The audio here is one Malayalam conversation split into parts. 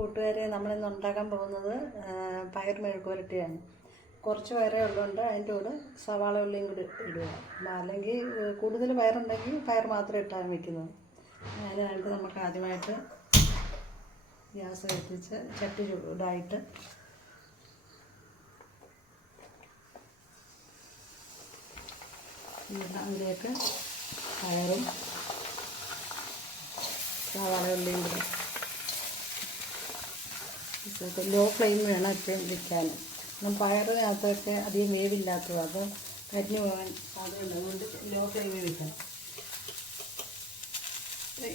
കൂട്ടുകാരെ നമ്മളിന്ന് ഉണ്ടാക്കാൻ പോകുന്നത് പയർ മെഴുക്കുവരട്ടിയാണ്. കുറച്ച് പയറേ ഉള്ളതുകൊണ്ട് അതിന്റെ കൂടെ സവാള ഉള്ളിയും കൂടി ഇടുക. അല്ലെങ്കിൽ കൂടുതൽ പയറുണ്ടെങ്കിൽ പയർ മാത്രം ഇട്ടാണ് വയ്ക്കുന്നത് അതിനായിട്ട് നമുക്ക് ആദ്യമായിട്ട് ഗ്യാസ് കത്തിച്ച് ചട്ടി ചൂടായിട്ട് അതിലേക്ക് പയറും സവാള ഉള്ളിയും കൂടി ലോ ഫ്ലെയിം വേണം എപ്പോഴും വെക്കാൻ കാരണം പയറിനകത്തൊക്കെ അധികം വേവില്ലാത്തത് അത് കരിഞ്ഞു പോകാൻ സാധ്യതയുണ്ട്. അതുകൊണ്ട് ലോ ഫ്ലെയിമിൽ വെക്കണം.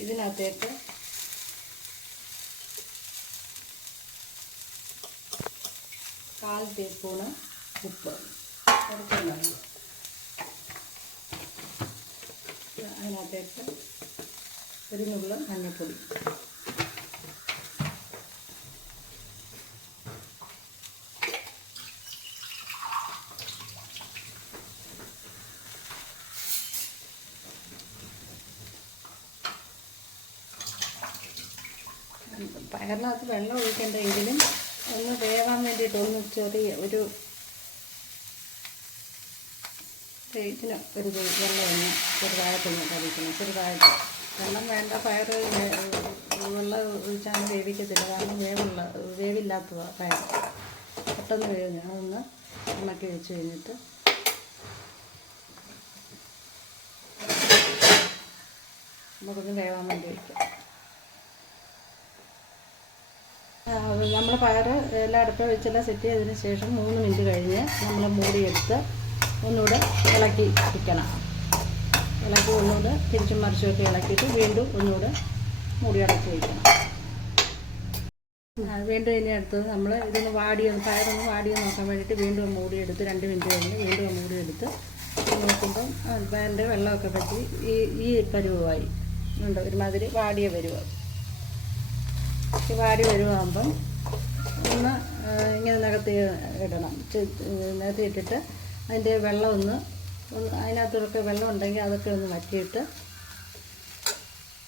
ഇതിനകത്തേക്ക് കാൽ ടീസ്പൂണ് ഉപ്പ് കുറച്ച് മതി അതിനകത്തേക്ക് ഒരു നുള്ളു മഞ്ഞൾപ്പൊടി. പയറിനകത്ത് വെള്ളം ഒഴിക്കേണ്ടെങ്കിലും ഒന്ന് വേവാൻ വേണ്ടിയിട്ട് ഒന്ന് ചെറിയ ഒരു ഇതിന് ഒരു വെള്ളം ഒന്ന് ചെറുതായിട്ടൊന്ന് കഴിക്കണം ചെറുതായിട്ട്. വെള്ളം വേണ്ട പയർ വെള്ളം ഒഴിച്ചാണ് വേവിക്കത്തില്ല. കാരണം വേവുള്ള വേവില്ലാത്തതാണ് പയർ പെട്ടെന്ന് വേവ് അതൊന്ന് ഉണക്കി വെച്ച് കഴിഞ്ഞിട്ട് നമുക്കൊന്ന് വേവാൻ വേണ്ടി വയ്ക്കാം നമ്മൾ പയർ എല്ലാം അടുപ്പ് വെച്ചെല്ലാം സെറ്റ് ചെയ്തതിന് ശേഷം മൂന്ന് മിനിറ്റ് കഴിഞ്ഞ് നമ്മൾ മൂടിയെടുത്ത് ഒന്നുകൂടെ ഇളക്കി വയ്ക്കണം ഇളക്കി ഒന്നുകൂടെ തിരിച്ചും മറിച്ചുമൊക്കെ ഇളക്കിയിട്ട് വീണ്ടും ഒന്നുകൂടെ മൂടി അടച്ച് വയ്ക്കണം വീണ്ടും ഇനി അടുത്തത് നമ്മൾ ഇതൊന്ന് വാടിയൊന്ന് പയറൊന്ന് വാടിയോ നോക്കാൻ വേണ്ടിയിട്ട് വീണ്ടും മൂടിയെടുത്ത് രണ്ട് മിനിറ്റ് കഴിഞ്ഞ് വീണ്ടും മൂടിയെടുത്ത് നോക്കുമ്പം പയറിന്റെ വെള്ളമൊക്കെ പറ്റി ഈ ഈ പരുവമായി. ഉണ്ട് ഒരുമാതിരി വാടിയ പരുവായി ഈ വാടി വരുവാകുമ്പം ഒന്ന് ഇങ്ങനെ നികത്തി ഇടണം. ചെ- നികത്തി ഇട്ടിട്ട് അതിന്റെ വെള്ളം ഒന്ന് ഒന്ന് അതിനകത്തൊക്കെ വെള്ളം ഉണ്ടെങ്കിൽ അതൊക്കെ ഒന്ന് വറ്റിയിട്ട്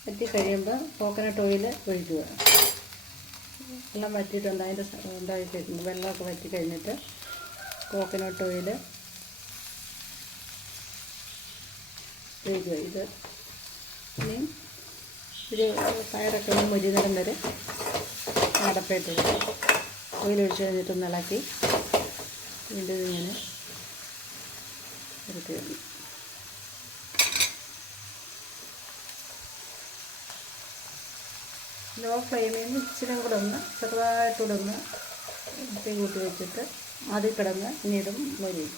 വറ്റി കഴിയുമ്പോൾ കോക്കനട്ട് ഓയിൽ ഒഴിക്കുക. എല്ലാം വറ്റിയിട്ടുണ്ട് അതിന്റെ കഴിഞ്ഞ് വെള്ളമൊക്കെ വറ്റി കഴിഞ്ഞിട്ട് കോക്കനട്ട് ഓയിൽ ഒഴിക്കുക. ഇത് ഇനി ഒരു പയറൊക്കെ ഒന്ന് മുരിനിടം വരെ അടപ്പേറ്റ് ഓയിലൊഴിച്ച് കഴിഞ്ഞിട്ടൊന്ന് ഇളക്കി വീണ്ടും ഇങ്ങനെ എടുത്ത് ലോ ഫ്ലെയിമിൽ നിന്ന് ഇച്ചിരി കൂടെ ഒന്ന് ചെറുതായിട്ടൂടെ ഒന്ന് കൂട്ടി വെച്ചിട്ട് അതിൽ കിടന്ന് പിന്നീടും മൊരിയും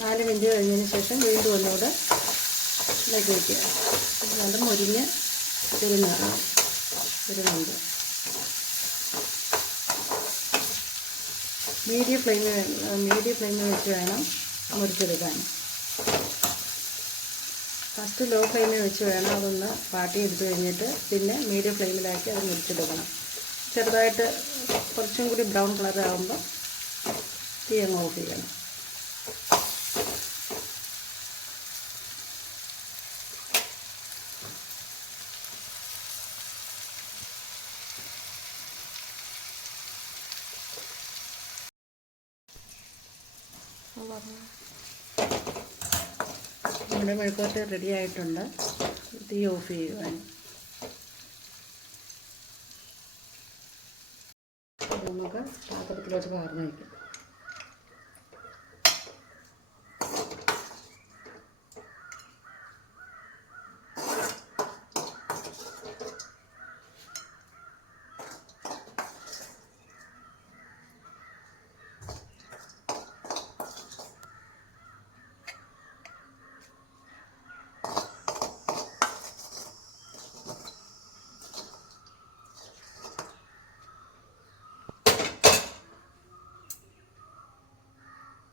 നാല് മിനിറ്റ് കഴിഞ്ഞതിന് ശേഷം വീണ്ടും ഒന്നുകൂടെ ഇളക്കി വയ്ക്കുക. രണ്ട് മുരിഞ്ഞ് വരുന്നതാണ് വരുന്നുണ്ട് മീഡിയം ഫ്ലെയിമിൽ മീഡിയം ഫ്ലെയിമിൽ വെച്ച് വേണം മുറിച്ചെടുക്കാൻ. ഫസ്റ്റ് ലോ ഫ്ലെയിമിൽ വെച്ച് വേണം അതൊന്ന് എടുത്തു കഴിഞ്ഞിട്ട് പിന്നെ മീഡിയം ഫ്ലെയിമിലാക്കി അത് മുറിച്ചെടുക്കണം. ചെറുതായിട്ട് കുറച്ചും കൂടി ബ്രൗൺ കളർ ആകുമ്പോൾ തീ അങ്ങ് ഓഫ് ചെയ്യണം. നമ്മുടെ മെഴുക്കോട്ട് റെഡി ആയിട്ടുണ്ട്. തീ ഓഫ് ചെയ്യുവാൻ. നമുക്ക് പാത്രത്തിലോട്ട് പകർന്നു വയ്ക്കാം